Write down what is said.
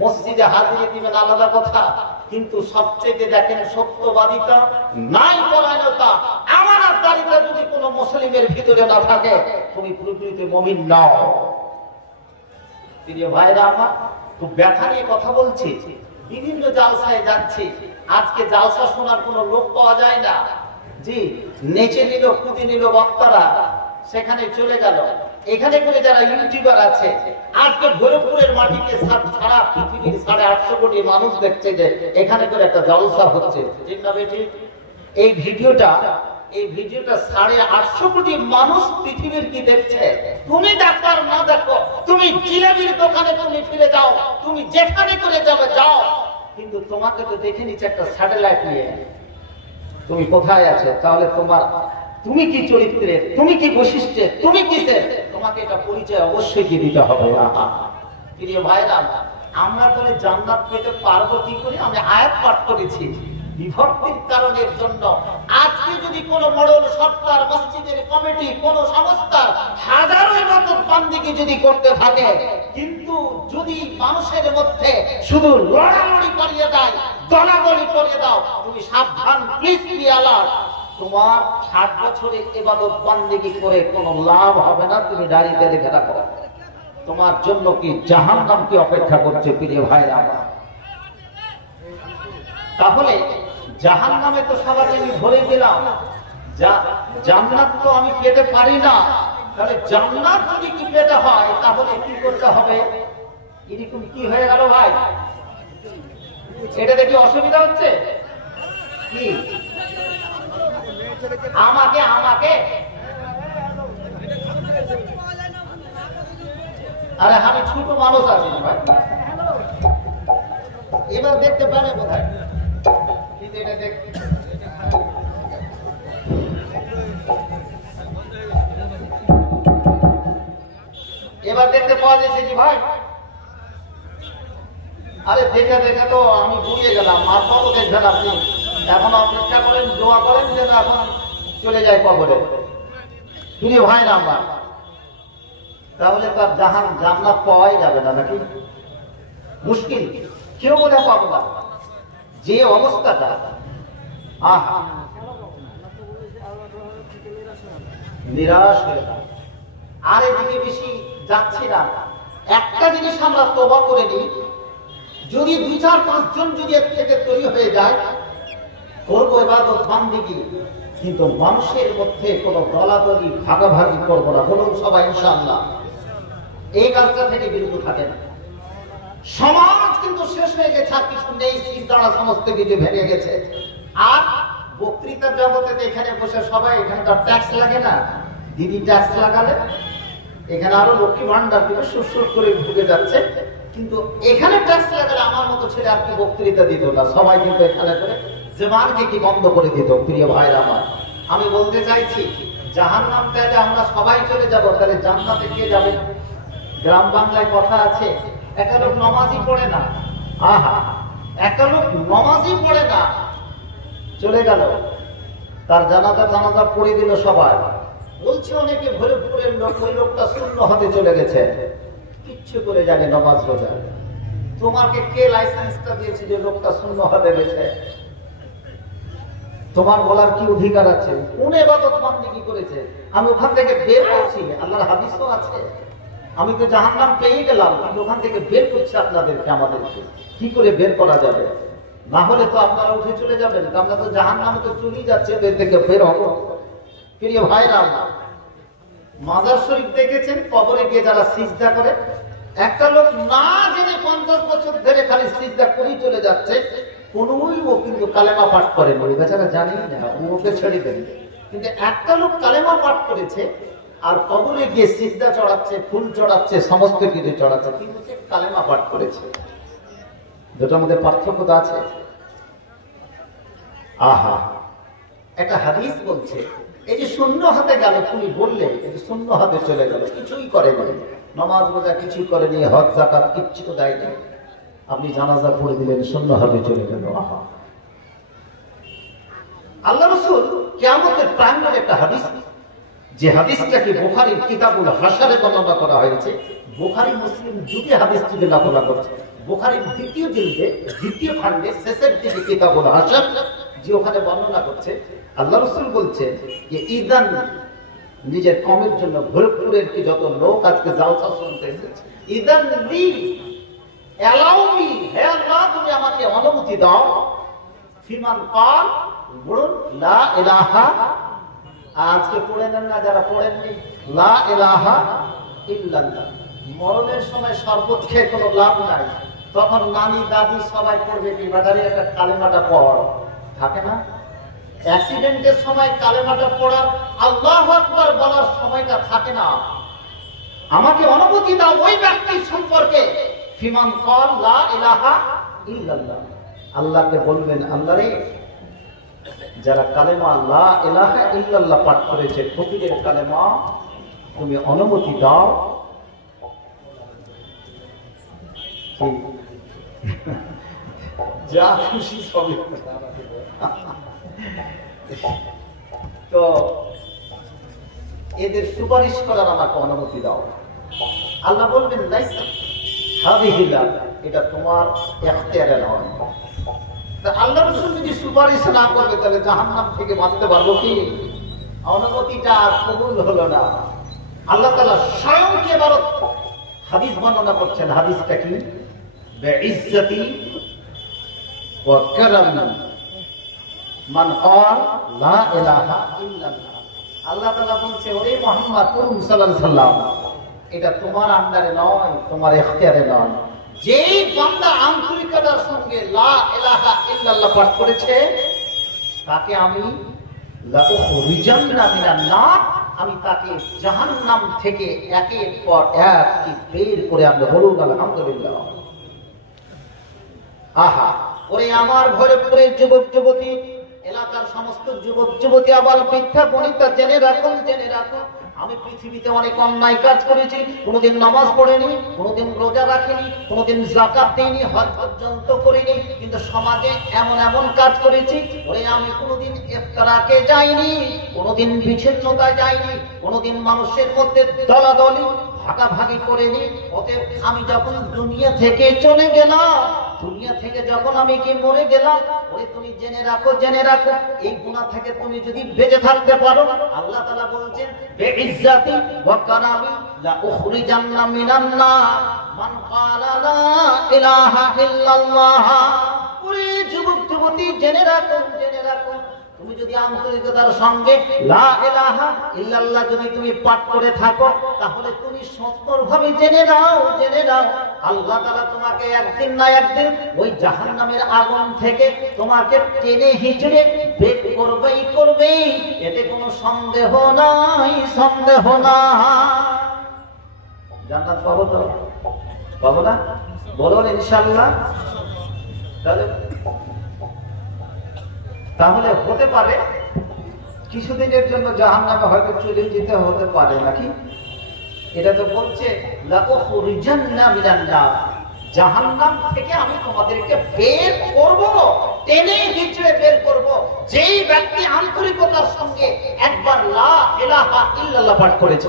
মসজিদে হাজিরি দিবেন আলাদা কথা, কিন্তু সবচেয়ে দেখেন সত্যবাদিতা, নাই পরায়ণতা, আমানতদারিতা যদি কোনো মুসলিমের ভিতরে না থাকে, তুমি পুরোপুরিতে মুমিন নও। প্রিয় ভাইরা আমার, খুব ব্যথা নিয়ে কথা বলছি। বিভিন্ন জালসায় যাচ্ছি, আজকে জালসা শোনার কোনো লোক পাওয়া যায় না। জি, নেচে নিল, কুদি নিল বক্তারা, সেখানে চলে গেল। এখানে করে যারা ইউটিউবার আছে, আজকে ভৈরবপুরের মাটিকে সারা পৃথিবীর 850 কোটি মানুষ দেখছে যে এখানে করে একটা জলসা হচ্ছে। ঠিক না বেটি? এই ভিডিওটা 850 কোটি মানুষ পৃথিবীর কি দেখছে? তুমি ডাক্তার না দেখো, তুমি জিলাপির দোকানে তুমি ফিরে যাও, তুমি যেখানে করে যাবে যাও, কিন্তু তোমাকে তো দেখে নিচ্ছে একটা স্যাটেলাইট নিয়ে। তুমি কোথায় আছো? তাহলে তুমি কি চরিত্রের, তুমি কি বৈশিষ্ট্যের, তুমি কিসের, তোমাকে এটা পরিচয় অবশ্যই দিতে হবে। প্রিয় ভাইরা, আমরা বলে জান্নাত পেতে পারবো কি করে? আমি আয়াত পাঠ করেছি বিভক্তির কারণের জন্য। আজকে যদি কোন মডেল সরকার, মসজিদের কমিটি, কোন সংস্থার হাজারো ইবাদত বান্দিগি যদি করতে থাকে, কিন্তু যদি মানুষের মধ্যে শুধু লড়ালড়ি করিয়ে দেয়, দলাদলি করিয়ে দাও, তুমি সাবধান প্লিজ প্রিয়ালা, তোমার 60 বছরের ইবাদত বান্দিগি করে কোনো লাভ হবে না। তুমি দাঁড়িয়ে রেখে রাখো, তোমার জন্য কি জাহান্নাম কি অপেক্ষা করছে প্রিয় ভাইরা আমার। তাহলে জাহান্নামে তো সবাই আমি ধরে দিলাম, জান্নাত তো আমি পেতে পারি না। তাহলে জান্নাত যদি কি পেতে হয়, তাহলে কি করতে হবে? এরকম কি হয়ে গেল ভাই? এটা দেখি অসুবিধা হচ্ছে কি? আমাকে আরে আমি ছোট মানুষ আছি ভাই, এবার দেখতে পারে বোধহয়। এবার দেখতে পাওয়া যাচ্ছে কি ভাই? আরে দেখে তো আমি ভুলে গেলাম, মারফতও দেখবেন আপনি। এখন অপেক্ষা করেন, দোয়া করেন যেন এখন চলে যায় কবরে। প্রিয় ভাই না আমার, তাহলে তার জান্নাত পাওয়াই যাবে না নাকি? মুশকিল, কেউ বোধহয় পাবো না। যে অবস্থাটা, আহা, নিরাশ হয়ে যায়। আর এদিকে বেশি যাচ্ছি না। একটা জিনিস আমরা তওবা করে নিই, যদি 2-4-5 জন যদি এর থেকে তৈরি হয়ে যায়, করবো ইবাদত বান্দিগি, কিন্তু মানুষের মধ্যে কোনো দলাদলি ভাগাভাগি করবো না। বলুন সবাই ইনশাআল্লাহ। এই কাজটা থেকে বিরত থাকে না। সমাজ কিন্তু শেষ হয়ে গেছে, আর কিছু নেই, চিন্তাটা সমস্ত কিছু ভেঙে গেছে। আর বক্তৃতার জগতে এখানে বসে সবাই, এখানকার ট্যাক্স লাগে না, দিদি ট্যাক্স লাগালে এখানে আরো লক্ষ্মী ভান্ডার দিবে, সুর করে ঢুকে যাচ্ছে। কিন্তু এখানে ট্যাক্স লাগালে আমার মতো ছেলে আপনি বক্তৃতা দিত না, সবাই কিন্তু এখানে করে জবানকে কি বন্ধ করে দিত। প্রিয় ভাইরা আমার, আমি বলতে চাইছি, জাহান্নাম তাহলে আমরা সবাই চলে যাব, তাহলে জান্নাতে কে যাবে? গ্রাম বাংলায় কথা আছে, একটা লোক নামাজই পড়ে না, আহা, একটা লোক নামাজই পড়ে না, চলে গেল, তার জানাজা পড়ে দিল সবাই। বলছে অনেকে ভৈরবপুরের লোক, ওই লোকটা শূন্য হতে চলে গেছে, কিচ্ছু করে জানে নামাজ রোজা। তোমাকে কে লাইসেন্সটা দিয়েছে যে লোকটা শূন্য হতে গেছে? তোমার বলার কি অধিকার আছে? কোন ইবাদত বান্দিগি করেছে? আমি ওখান থেকে বের করছি, আল্লাহর হাদিসও আছে। আমি তো জাহান্নাম পেয়ে গেলাম, কিন্তু ওখান থেকে বের করছি আপনাদেরকে, আমাদেরকে কি করে বের করা যাবে? না হলে তো আপনারা উঠে চলে যাবেন, আমরা তো জাহান্নামে তো চলেই যাচ্ছে, এর থেকে বের হবো। প্রিয় ভাইরা, মাজার শরীফ দেখেছেন, কবরে গিয়ে যারা সিজদা করে, একটা লোক না জেনে 50 বছর ধরে খালি সিজদা করেই চলে যাচ্ছে, কোনই ও কিন্তু কালেমা পাঠ করেন, ওই বেচারা জানেই না, ওকে ছেড়ে দেন। কিন্তু একটা লোক কালেমা পাঠ করেছে আর কবরে গিয়ে সিজদা চড়াচ্ছে, ফুল চড়াচ্ছে, সমস্ত কিছু চড়াচ্ছে, কিন্তু সে কালেমা পাঠ করেছে। দুটোর মধ্যে পার্থক্য তো আছে। আহা, একটা হাদিস বলছে, এই যে শূন্য হাতে গেল, তুমি বললে শূন্য হাতে চলে গেল, কিছুই করেনি, নামাজ রোজা কিছুই করেনি, হজ যাকাত কিচ্ছু দেয়নি, আপনি জানাজা পড়ে দিলেন, শূন্য হাতে চলে গেল। আহা, আল্লাহ রাসূল কিয়ামতের প্রাঙ্গণে একটা হাদিস, যে হাদিসটাকে বুখারীর কিতাবুল হাশরে বর্ণনা করা হয়েছে, বুখারী মুসলিম দুটি হাদিস থেকে নকল করছে। বুখারীর দ্বিতীয় জিলদে দ্বিতীয় খণ্ডে শেষের দিকে কিতাবুল হাসান যে ওখানে বর্ণনা করছে, আল্লাহ রাসূল বলছেন যে ইদান নিজের কমের জন্য ভরপুরের কি যত লোক আজকে জালসা শুনতে এসেছে, ইদান লি অ্যালাউ মি, হে আল্লাহ তুমি আমাকে অনুমতি দাও, ফিমান পাল বলুন লা ইলাহা, আজকে পড়ে নেন না যারা পড়েননি, লা ইলাহা ইল্লাল্লাহ। মরণের সময় শরবত খেয়ে কোনো লাভ নাই, তখন নানি দাদি সবাই পড়বে কি বাজারে একটা কালেমাটা পড় থাকে না, অ্যাক্সিডেন্টের সময় কালেমাটা পড়ার আল্লাহু আকবার বলার সময়টা থাকে না। আমাকে অনুমতি দাও ওই ব্যক্তির সম্পর্কে, ফিমান ক্বাল লা ইলাহা ইল্লাল্লাহ। আল্লাহকে বলবেন, আল্লাহ রে যারা কালেমা লা ইলাহা ইল্লাল্লাহ পাঠ করেছে প্রতিদের কালেমা তুমি অনুমতি দাও। যা খুশি সবই তো এদের সুপারিশ করার আমাকে অনুমতি দাও। আল্লাহ বলবেন লাইসা হাদিহিলা, এটা তোমার ইখতিয়ারে নয়। আল্লাহ রাসূল যদি সুপারিশ না করবে তাহলে জাহান্নাম থেকে বাঁচতে পারবো কি? অনুমতিটা কবুল হলো না। আল্লাহ তাআলা স্বয়ং এবার হাদিস বর্ণনা করছেন। হাদিসটা কি? বিইজ্জতি ওয়া কারামি মান ক্বাল লা ইলাহা ইল্লাল্লাহ। আল্লাহ তাআলা বলছে, ওরে মুহাম্মদ সাল্লাল্লাহু আলাইহি সাল্লাম, এটা তোমার আন্ডারে নয়, তোমার ইখতিয়ারে নয়। যেই বান্দা আন্তরিকতার সঙ্গে লা ইলাহা ইল্লাল্লাহ পাঠ করেছে তাকে আমি লা উখরিজান্না মিনান নার, আমি তাকে জাহান্নাম থেকে একের পর এক বের করে আনবো। বলুন আলহামদুলিল্লাহ। আহা, ওরে আমার ভরপুরের যুবক যুবতী, এলাকার সমস্ত যুবক যুবতী, আবার বৃদ্ধা বনিতা, জেনে রাখুন, জেনে রাখুন, আমি পৃথিবীতে অনেক অন্যায় কাজ করেছি, কোনোদিন নামাজ পড়েনি, কোনোদিন রোজা রাখিনি, কোনোদিন যাকাত দিইনি, হজ পর্যন্ত করিনি, কিন্তু সমাজে এমন এমন কাজ করেছি, ওরে আমি কোনোদিন ইফতারাকে যাইনি, কোনোদিন বিচ্ছিন্নতায় যাইনি, কোনোদিন মানুষের মধ্যে দলাদলি ভাগাভাগি করিনি। অতএব আমি যখন দুনিয়া থেকে চলে গেলাম, দুনিয়া থেকে যখন আমি কি মরে গেলাম, ওরে তুমি জেনে রাখো, জেনে রাখো, এই গুনাহ থেকে তুমি যদি বেঁচে থাকতে পারো, আল্লাহ তাআলা বলছেন বিইজ্জাতি ওয়া কারামি লা উখরিজান্না মিনান নার মান ক্বালা লা ইলাহা ইল্লাল্লাহ। ওরে যুবক যুবতী, জেনে রাখো, জেনে রাখো, তুমি যদি আন্তরিকতার সঙ্গে লা ইলাহা ইল্লাল্লাহ যদি তুমি পাঠ করে থাকো, তাহলে তুমি সত্যভাবে জেনে নাও, জেনে নাও, আল্লাহ তাআলা তোমাকে একদিন না একদিন ওই জাহান্নামের আগুন থেকে তোমাকে টেনে হিচড়ে বের করবেই করবে, এতে কোনো সন্দেহ নাই, সন্দেহ না। জান্নাত পাবো তো? পাবো না? বলুন ইনশাআল্লাহ। তাহলে হতে পারে কিছুদিনের জন্য জাহান্নামে হয়তো চলে যেতে হতে পারে নাকি? এটা তো বলছে লা উখরিজান্না মিনান নার, জাহান্নাম থেকে আমি তোমাদেরকে বের করব, টেনে হিচড়ে বের করব, যেই ব্যক্তি আন্তরিকতার সঙ্গে একবার লা ইলাহা ইল্লাল্লাহ পাঠ করেছে।